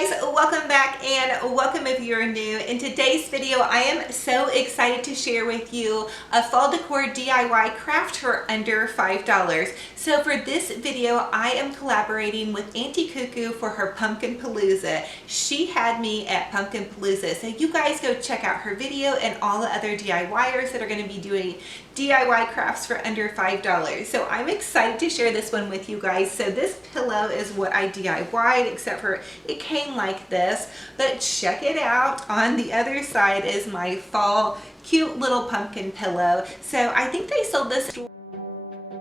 guys, welcome back and welcome if you're new. In today's video, I am so excited to share with you a fall decor DIY craft for under $5. So for this video, I am collaborating with Auntie Coo Coo for her Pumpkin Palooza. She had me at Pumpkin Palooza, so you guys go check out her video and all the other DIYers that are going to be doing DIY crafts for under $5. So I'm excited to share this one with you guys. So this pillow is what I DIY'd, except for it came like this, but check it out. On the other side is my fall cute little pumpkin pillow. So I think they sold this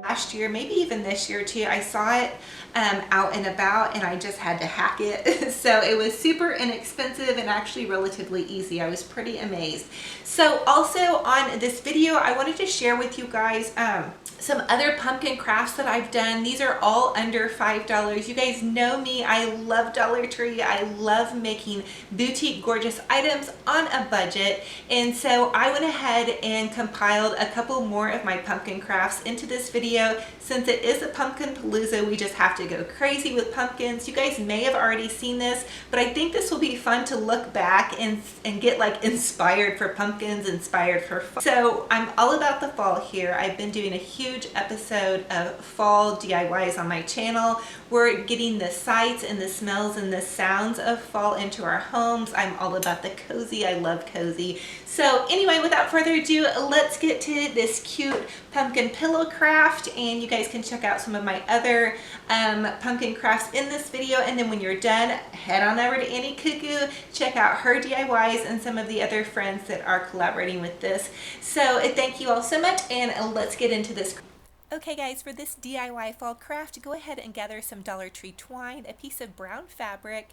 last year, maybe even this year too. I saw it out and about and I just had to hack it. So it was super inexpensive and actually relatively easy. I was pretty amazed. So also on this video, I wanted to share with you guys some other pumpkin crafts that I've done. These are all under $5. You guys know me, I love Dollar Tree. I love making boutique gorgeous items on a budget. And so I went ahead and compiled a couple more of my pumpkin crafts into this video. Since it is a Pumpkin Palooza, we just have to go crazy with pumpkins. You guys may have already seen this, but I think this will be fun to look back and get like inspired for pumpkins, inspired for fall. So I'm all about the fall here. I've been doing a huge episode of fall DIYs on my channel. We're getting the sights and the smells and the sounds of fall into our homes. I'm all about the cozy. I love cozy. So anyway, without further ado, let's get to this cute pumpkin pillow craft, and you guys can check out some of my other pumpkin crafts in this video. And then when you're done, head on over to Auntie Coo Coo, check out her DIYs and some of the other friends that are collaborating with this. So thank you all so much, and let's get into this. Okay guys, for this DIY fall craft, go ahead and gather some Dollar Tree twine, a piece of brown fabric,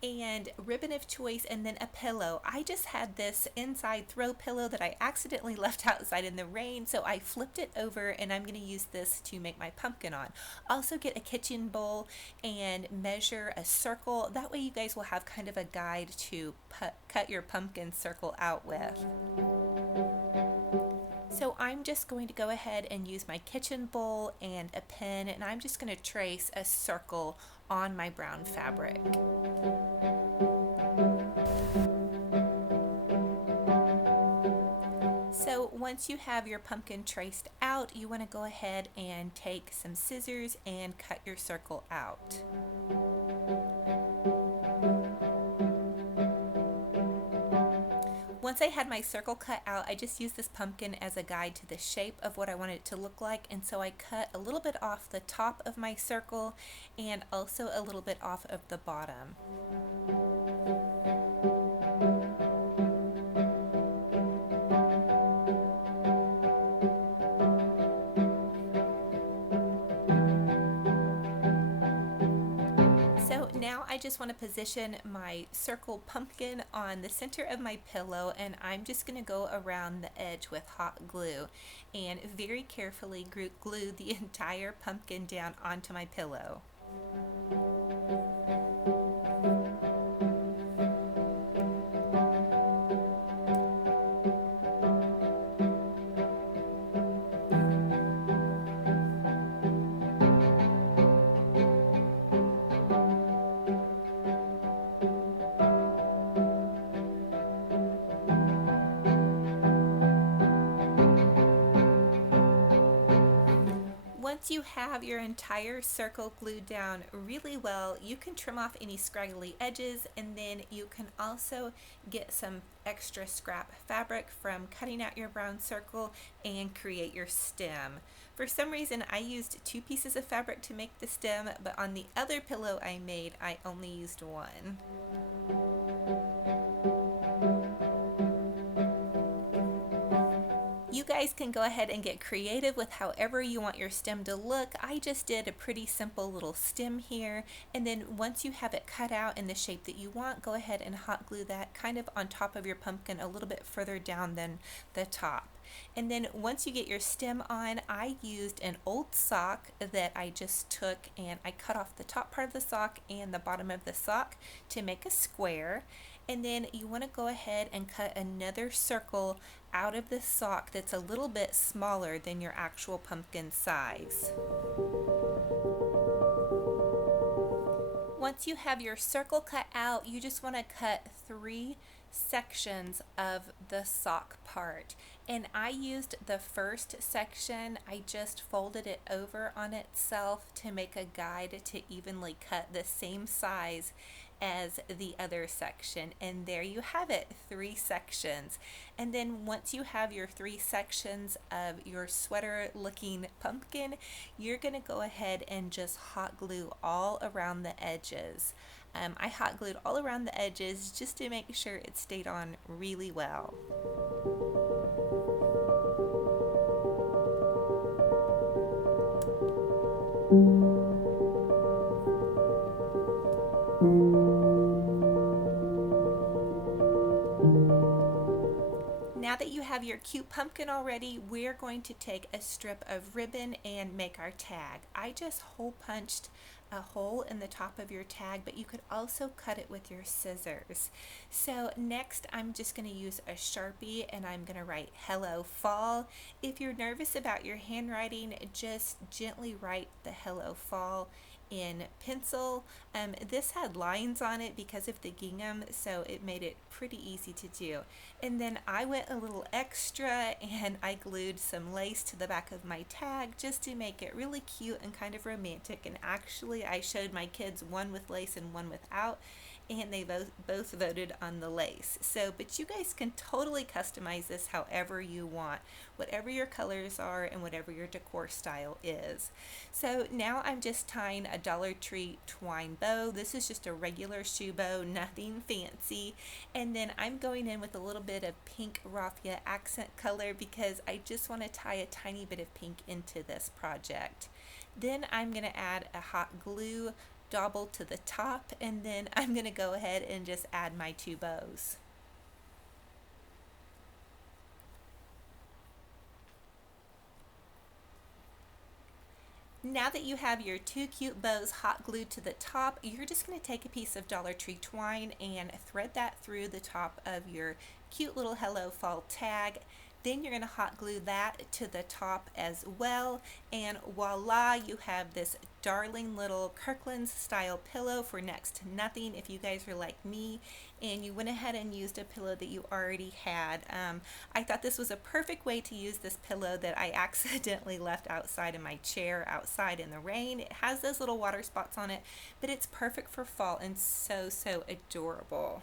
and ribbon of choice, and then a pillow. I just had this inside throw pillow that I accidentally left outside in the rain, so I flipped it over and I'm going to use this to make my pumpkin on. Also get a kitchen bowl and measure a circle. That way you guys will have kind of a guide to cut your pumpkin circle out with. So I'm just going to go ahead and use my kitchen bowl and a pen, and I'm just going to trace a circle on my brown fabric. So once you have your pumpkin traced out, you want to go ahead and take some scissors and cut your circle out. Once I had my circle cut out, I just used this pumpkin as a guide to the shape of what I wanted it to look like, and so I cut a little bit off the top of my circle and also a little bit off of the bottom. Now I just want to position my circle pumpkin on the center of my pillow, and I'm just going to go around the edge with hot glue and very carefully glue the entire pumpkin down onto my pillow. Once you have your entire circle glued down really well, you can trim off any scraggly edges, and then you can also get some extra scrap fabric from cutting out your brown circle and create your stem. For some reason I used 2 pieces of fabric to make the stem, but on the other pillow I made, I only used 1. You guys can go ahead and get creative with however you want your stem to look. I just did a pretty simple little stem here, and then once you have it cut out in the shape that you want, go ahead and hot glue that kind of on top of your pumpkin a little bit further down than the top. And then once you get your stem on, I used an old sock that I just took and I cut off the top part of the sock and the bottom of the sock to make a square. And then you want to go ahead and cut another circle out of the sock that's a little bit smaller than your actual pumpkin size. once you have your circle cut out, you just want to cut 3 sections of the sock part. And I used the first section, I just folded it over on itself to make a guide to evenly cut the same size as the other section. And there you have it, 3 sections. And then once you have your 3 sections of your sweater looking pumpkin, you're going to go ahead and just hot glue all around the edges. I hot glued all around the edges just to make sure it stayed on really well. Now that you have your cute pumpkin already, we're going to take a strip of ribbon and make our tag. I just hole punched a hole in the top of your tag, but you could also cut it with your scissors. So next I'm just going to use a Sharpie and I'm going to write Hello Fall. If you're nervous about your handwriting, just gently write the Hello Fall in pencil. This had lines on it because of the gingham, so it made it pretty easy to do. And then I went a little extra and I glued some lace to the back of my tag just to make it really cute and kind of romantic. And actually I showed my kids one with lace and one without, and they both voted on the lace. So, but you guys can totally customize this however you want, whatever your colors are and whatever your decor style is. So now I'm just tying a Dollar Tree twine bow. This is just a regular shoe bow, nothing fancy. And then I'm going in with a little bit of pink raffia accent color because I just want to tie a tiny bit of pink into this project. Then I'm going to add a hot glue dauble to the top, and then I'm going to go ahead and just add my 2 bows. Now that you have your 2 cute bows hot glued to the top, you're just going to take a piece of Dollar Tree twine and thread that through the top of your cute little Hello Fall tag. Then you're going to hot glue that to the top as well, and voila, you have this darling little Kirkland's style pillow for next to nothing if you guys are like me and you went ahead and used a pillow that you already had. I thought this was a perfect way to use this pillow that I accidentally left outside in my chair outside in the rain. It has those little water spots on it, but it's perfect for fall and so adorable.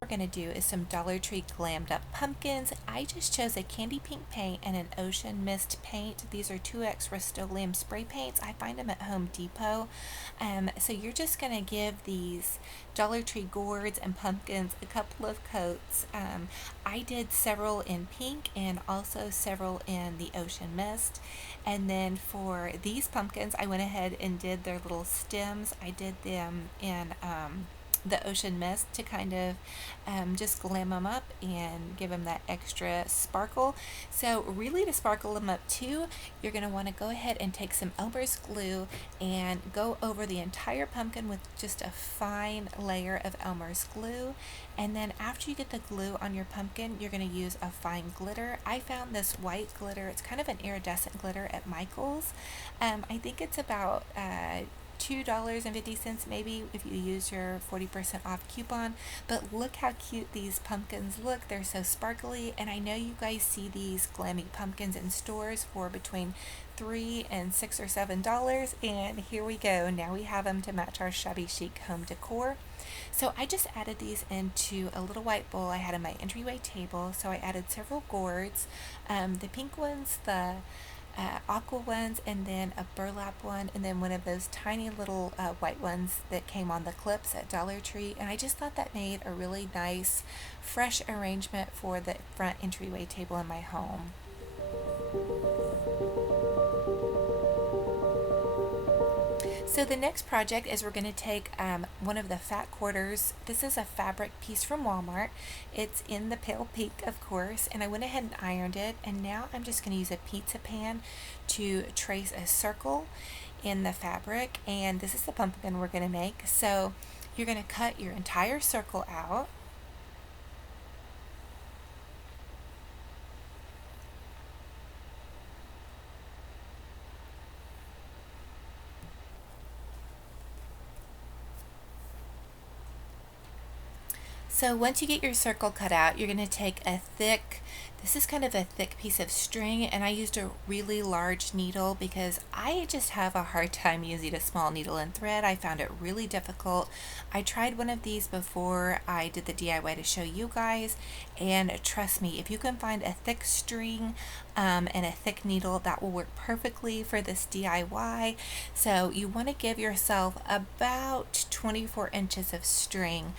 We're going to do is some Dollar Tree glammed up pumpkins. I just chose a candy pink paint and an ocean mist paint. These are 2X Rust-Oleum spray paints. I find them at Home Depot. So you're just going to give these Dollar Tree gourds and pumpkins a couple of coats. I did several in pink and also several in the ocean mist. And then for these pumpkins, I went ahead and did their little stems. I did them in the ocean mist to kind of just glam them up and give them that extra sparkle. So really, to sparkle them up too, you're going to want to go ahead and take some Elmer's glue and go over the entire pumpkin with just a fine layer of Elmer's glue. And then after you get the glue on your pumpkin, you're going to use a fine glitter. I found this white glitter. It's kind of an iridescent glitter at Michael's. I think it's about $2.50 maybe if you use your 40% off coupon. But look how cute these pumpkins look. They're so sparkly, and I know you guys see these glammy pumpkins in stores for between $3 and $6 or $7, and here we go. Now we have them to match our shabby chic home decor. So I just added these into a little white bowl I had on my entryway table. So I added several gourds, the pink ones, the aqua ones, and then a burlap one, and then one of those tiny little white ones that came on the clips at Dollar Tree. And I just thought that made a really nice fresh arrangement for the front entryway table in my home. So the next project is we're going to take one of the fat quarters. This is a fabric piece from Walmart. It's in the pale pink, of course, and I went ahead and ironed it, and now I'm just going to use a pizza pan to trace a circle in the fabric, and this is the pumpkin we're going to make. So you're going to cut your entire circle out, So once you get your circle cut out, you're going to take a thick, this is kind of a thick piece of string, and I used a really large needle because I just have a hard time using a small needle and thread. I found it really difficult. I tried one of these before I did the DIY to show you guys, and trust me, if you can find a thick string and a thick needle, that will work perfectly for this DIY. So you want to give yourself about 24 inches of string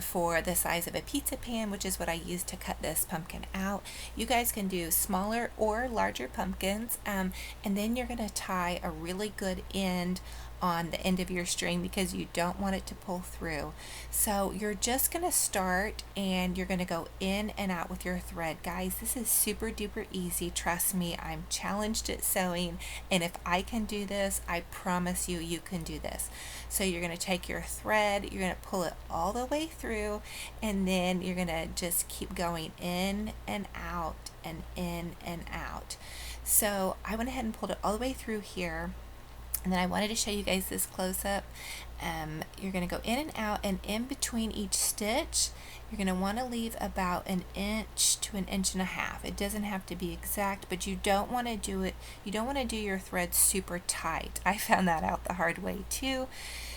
for the size of a pizza pan, which is what I used to cut this pumpkin out. You guys can do smaller or larger pumpkins, and then you're going to tie a really good end on the end of your string because you don't want it to pull through. So you're just going to start and you're going to go in and out with your thread. Guys, this is super duper easy. Trust me, I'm challenged at sewing, and if I can do this, I promise you, you can do this. So you're going to take your thread, you're going to pull it all the way through, and then you're going to just keep going in and out and in and out. So I went ahead and pulled it all the way through here. And then I wanted to show you guys this close up. You're going to go in and out, and in between each stitch, you're going to want to leave about 1 inch to 1.5 inches. It doesn't have to be exact, but you don't want to do it, you don't want to do your thread super tight. I found that out the hard way too.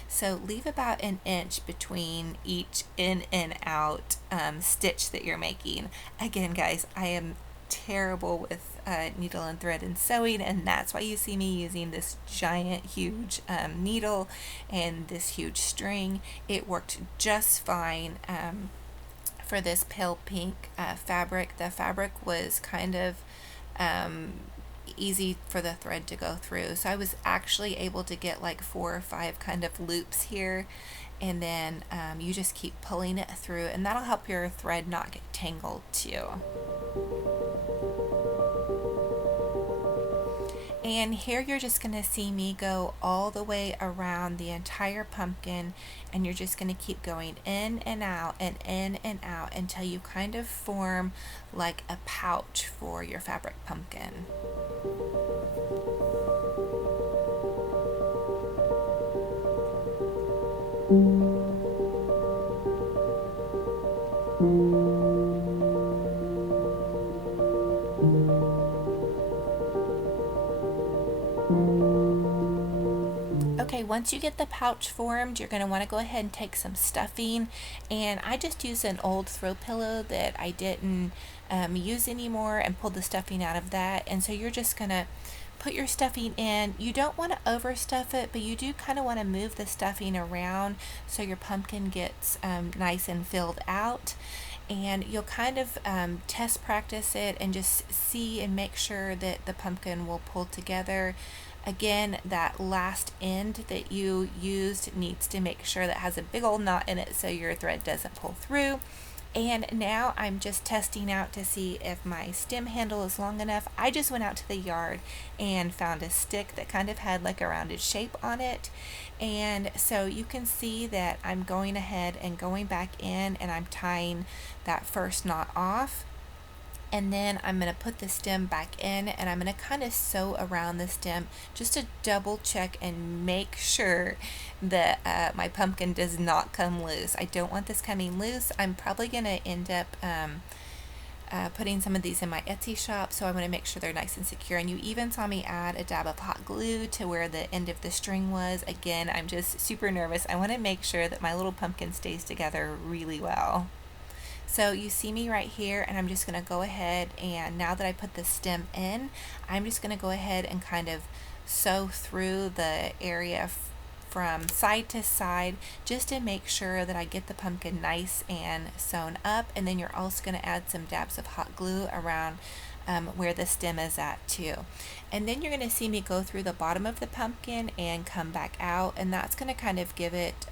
So leave about 1 inch between each in and out stitch that you're making. Again, guys, I am terrible with needle and thread and sewing, and that's why you see me using this giant huge needle and this huge string. It worked just fine for this pale pink fabric. The fabric was kind of easy for the thread to go through, so I was actually able to get like 4 or 5 kind of loops here, and then you just keep pulling it through, and that'll help your thread not get tangled too. And here you're just going to see me go all the way around the entire pumpkin, and you're just going to keep going in and out and in and out until you kind of form like a pouch for your fabric pumpkin. Okay, once you get the pouch formed, you're going to want to go ahead and take some stuffing, and I just used an old throw pillow that I didn't use anymore and pulled the stuffing out of that. And so you're just going to put your stuffing in. You don't want to overstuff it, but you do kind of want to move the stuffing around so your pumpkin gets nice and filled out. And you'll kind of test practice it and just see and make sure that the pumpkin will pull together. Again, that last end that you used needs to make sure that has a big old knot in it so your thread doesn't pull through. And now I'm just testing out to see if my stem handle is long enough. I just went out to the yard and found a stick that kind of had like a rounded shape on it. And so you can see that I'm going ahead and going back in, and I'm tying that first knot off. And then I'm going to put the stem back in, and I'm going to kind of sew around the stem just to double check and make sure that my pumpkin does not come loose. I don't want this coming loose. I'm probably going to end up putting some of these in my Etsy shop, so I want to make sure they're nice and secure. And you even saw me add a dab of hot glue to where the end of the string was. Again, I'm just super nervous. I want to make sure that my little pumpkin stays together really well. So you see me right here, and I'm just going to go ahead, and now that I put the stem in, I'm just going to go ahead and kind of sew through the area from side to side just to make sure that I get the pumpkin nice and sewn up. And then you're also going to add some dabs of hot glue around where the stem is at too. And then you're going to see me go through the bottom of the pumpkin and come back out, and that's going to kind of give it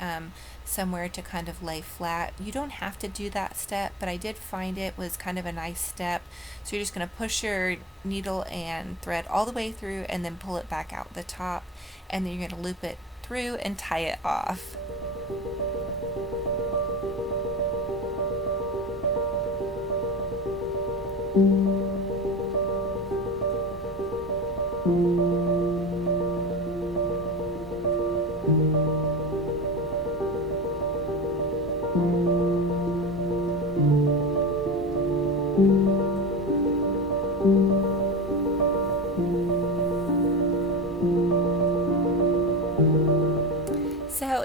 somewhere to kind of lay flat. You don't have to do that step, but I did find it was kind of a nice step. So you're just going to push your needle and thread all the way through and then pull it back out the top, and then you're going to loop it through and tie it off.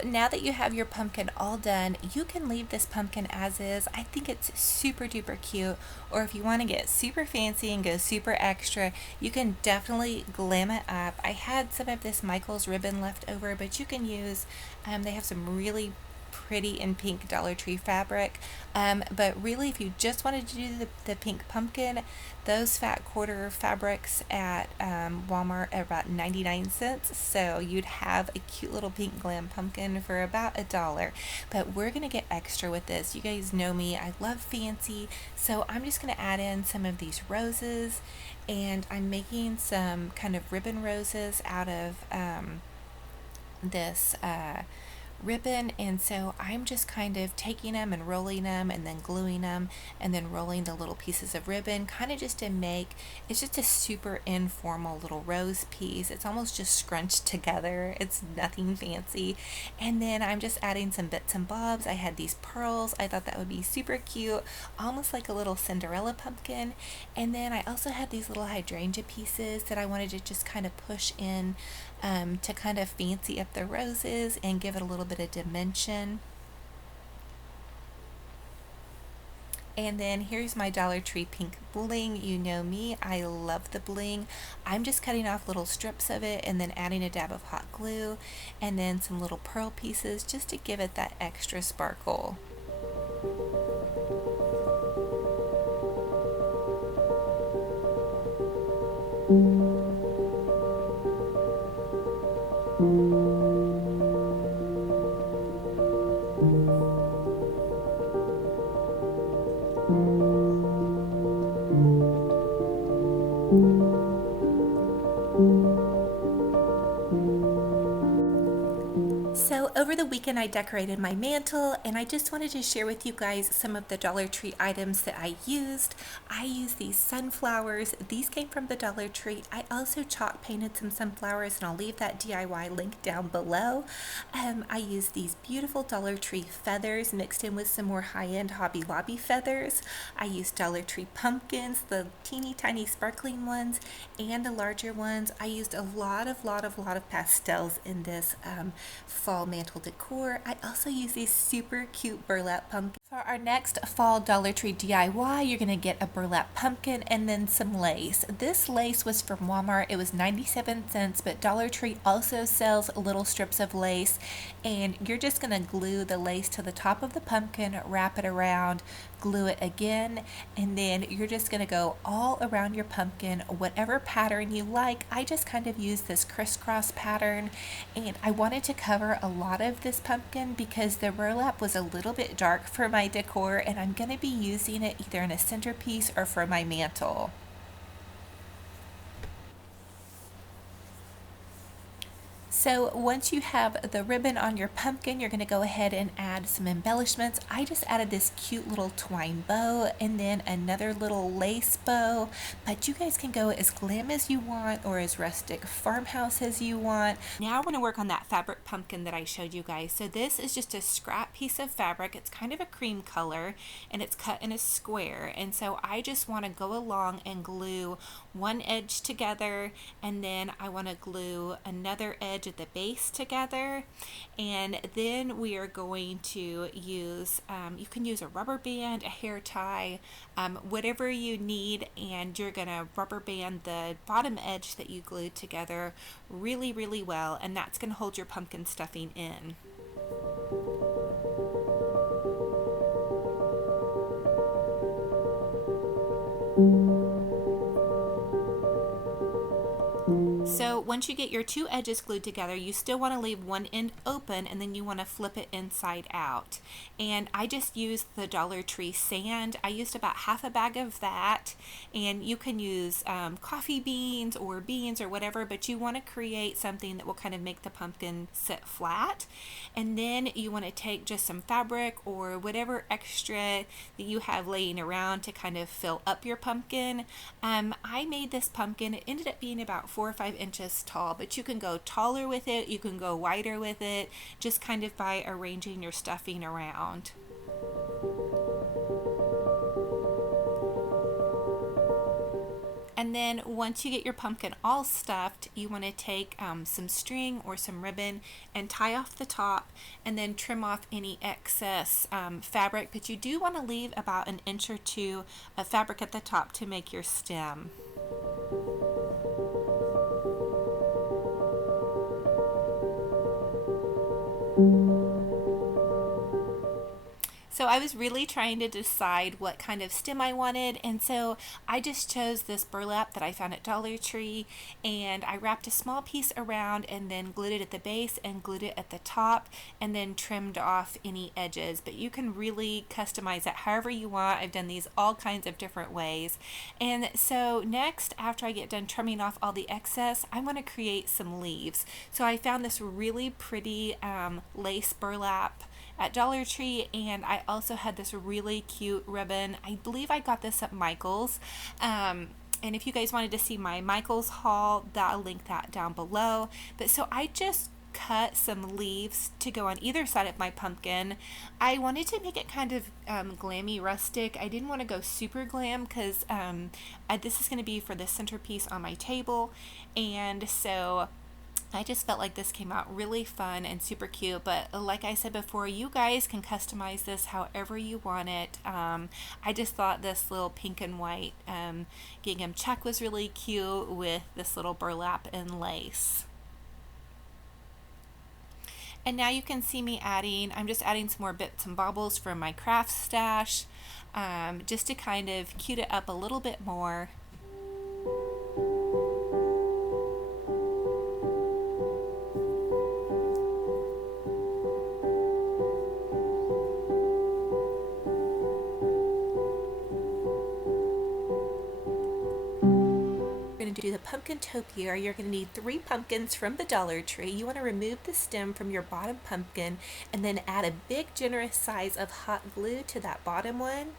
So now that you have your pumpkin all done, you can leave this pumpkin as is. I think it's super duper cute. Or if you want to get super fancy and go super extra, you can definitely glam it up. I had some of this Michael's ribbon left over, but you can use, they have some really pretty and pink Dollar Tree fabric, but really if you just wanted to do the pink pumpkin, those fat quarter fabrics at Walmart are about 99 cents, so you'd have a cute little pink glam pumpkin for about $1. But we're gonna get extra with this. You guys know me, I love fancy, so I'm just gonna add in some of these roses, and I'm making some kind of ribbon roses out of this ribbon, and so I'm just kind of taking them and rolling them and then gluing them and then rolling the little pieces of ribbon, kind of just to make it's just a super informal little rose piece. It's almost just scrunched together, it's nothing fancy. And then I'm just adding some bits and bobs. I had these pearls, I thought that would be super cute, almost like a little Cinderella pumpkin. And then I also had these little hydrangea pieces that I wanted to just kind of push in to kind of fancy up the roses and give it a little bit of dimension. And then here's my Dollar Tree pink bling. You know me, I love the bling. I'm just cutting off little strips of it and then adding a dab of hot glue and then some little pearl pieces just to give it that extra sparkle. So over the weekend I decorated my mantle, and I just wanted to share with you guys some of the Dollar Tree items that I used. I used these sunflowers. These came from the Dollar Tree. I also chalk painted some sunflowers, and I'll leave that DIY link down below. I used these beautiful Dollar Tree feathers mixed in with some more high-end Hobby Lobby feathers. I used Dollar Tree pumpkins, the teeny tiny sparkling ones and the larger ones. I used a lot of pastels in this fall mantle decor. I also use these super cute burlap pumpkins. For our next fall Dollar Tree DIY, you're gonna get a burlap pumpkin and then some lace. This lace was from Walmart. It was 97 cents, but Dollar Tree also sells little strips of lace, and you're just gonna glue the lace to the top of the pumpkin, wrap it around, glue it again, and then you're just gonna go all around your pumpkin, whatever pattern you like. I just kind of use this crisscross pattern, and I wanted to cover a lot of this pumpkin because the burlap was a little bit dark for my decor, and I'm gonna be using it either in a centerpiece or for my mantle. So once you have the ribbon on your pumpkin, you're going to go ahead and add some embellishments. I just added this cute little twine bow and then another little lace bow, but you guys can go as glam as you want or as rustic farmhouse as you want. Now I want to work on that fabric pumpkin that I showed you guys. So this is just a scrap piece of fabric. It's kind of a cream color and it's cut in a square, and so I just want to go along and glue one edge together, and then I want to glue another edge at the base together, and then we are going to use you can use a rubber band, a hair tie, whatever you need, and you're gonna rubber band the bottom edge that you glued together really well, and that's gonna hold your pumpkin stuffing in. So once you get your two edges glued together, you still want to leave one end open, and then you want to flip it inside out. And I just used the Dollar Tree sand. I used about half a bag of that, and you can use coffee beans or beans or whatever, but you want to create something that will kind of make the pumpkin sit flat. And then you want to take just some fabric or whatever extra that you have laying around to kind of fill up your pumpkin. I made this pumpkin. It ended up being about 4 or 5 inches tall, but you can go taller with it, you can go wider with it, just kind of by arranging your stuffing around. And then once you get your pumpkin all stuffed, you want to take some string or some ribbon and tie off the top, and then trim off any excess fabric. But you do want to leave about an inch or two of fabric at the top to make your stem. So I was really trying to decide what kind of stem I wanted, and so I just chose this burlap that I found at Dollar Tree, and I wrapped a small piece around and then glued it at the base and glued it at the top, and then trimmed off any edges. But you can really customize it however you want. I've done these all kinds of different ways. And so next, after I get done trimming off all the excess, I want to create some leaves. So I found this really pretty lace burlap at Dollar Tree, and I also had this really cute ribbon. I believe I got this at Michael's, and if you guys wanted to see my Michael's haul, I'll link that down below. But so I just cut some leaves to go on either side of my pumpkin. I wanted to make it kind of glammy rustic. I didn't want to go super glam because this is going to be for the centerpiece on my table, and so I just felt like this came out really fun and super cute. But like I said before, you guys can customize this however you want it. I just thought this little pink and white gingham check was really cute with this little burlap and lace. And now you can see me I'm just adding some more bits and baubles from my craft stash, just to kind of cute it up a little bit more. To do the pumpkin topiary, you're going to need 3 pumpkins from the Dollar Tree. You want to remove the stem from your bottom pumpkin and then add a big generous size of hot glue to that bottom one.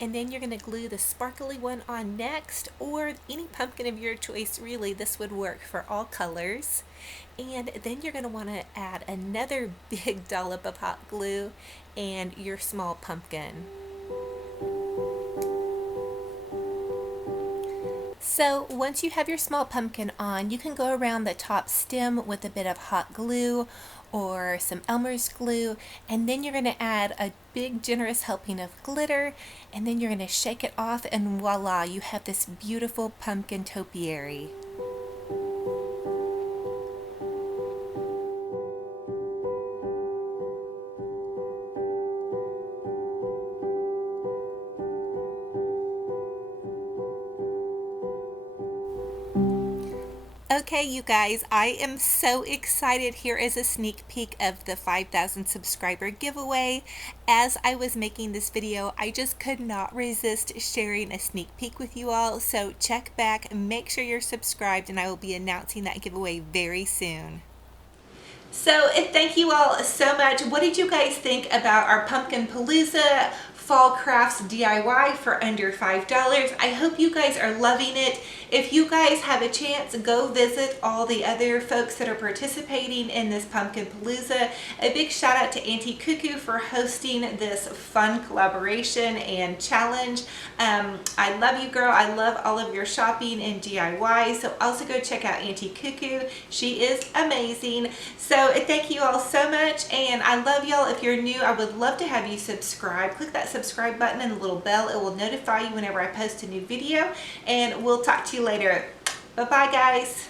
And then you're going to glue the sparkly one on next, or any pumpkin of your choice. Really, this would work for all colors. And then you're going to want to add another big dollop of hot glue and your small pumpkin. So once you have your small pumpkin on, you can go around the top stem with a bit of hot glue or some Elmer's glue, and then you're going to add a big generous helping of glitter, and then you're going to shake it off, and voila, you have this beautiful pumpkin topiary. Okay, you guys, I am so excited. Here is a sneak peek of the 5,000 subscriber giveaway. As I was making this video, I just could not resist sharing a sneak peek with you all. So check back, make sure you're subscribed, and I will be announcing that giveaway very soon. So thank you all so much. What did you guys think about our Pumpkin Palooza Fall Crafts DIY for under $5? I hope you guys are loving it. If you guys have a chance, go visit all the other folks that are participating in this Pumpkin Palooza. A big shout out to Auntie Coo Coo for hosting this fun collaboration and challenge. I love you, girl. I love all of your shopping and DIY. So also go check out Auntie Coo Coo. She is amazing. So thank you all so much, and I love y'all. If you're new, I would love to have you subscribe. Click that subscribe button and the little bell. It will notify you whenever I post a new video, and we'll talk to you later. Bye-bye, guys.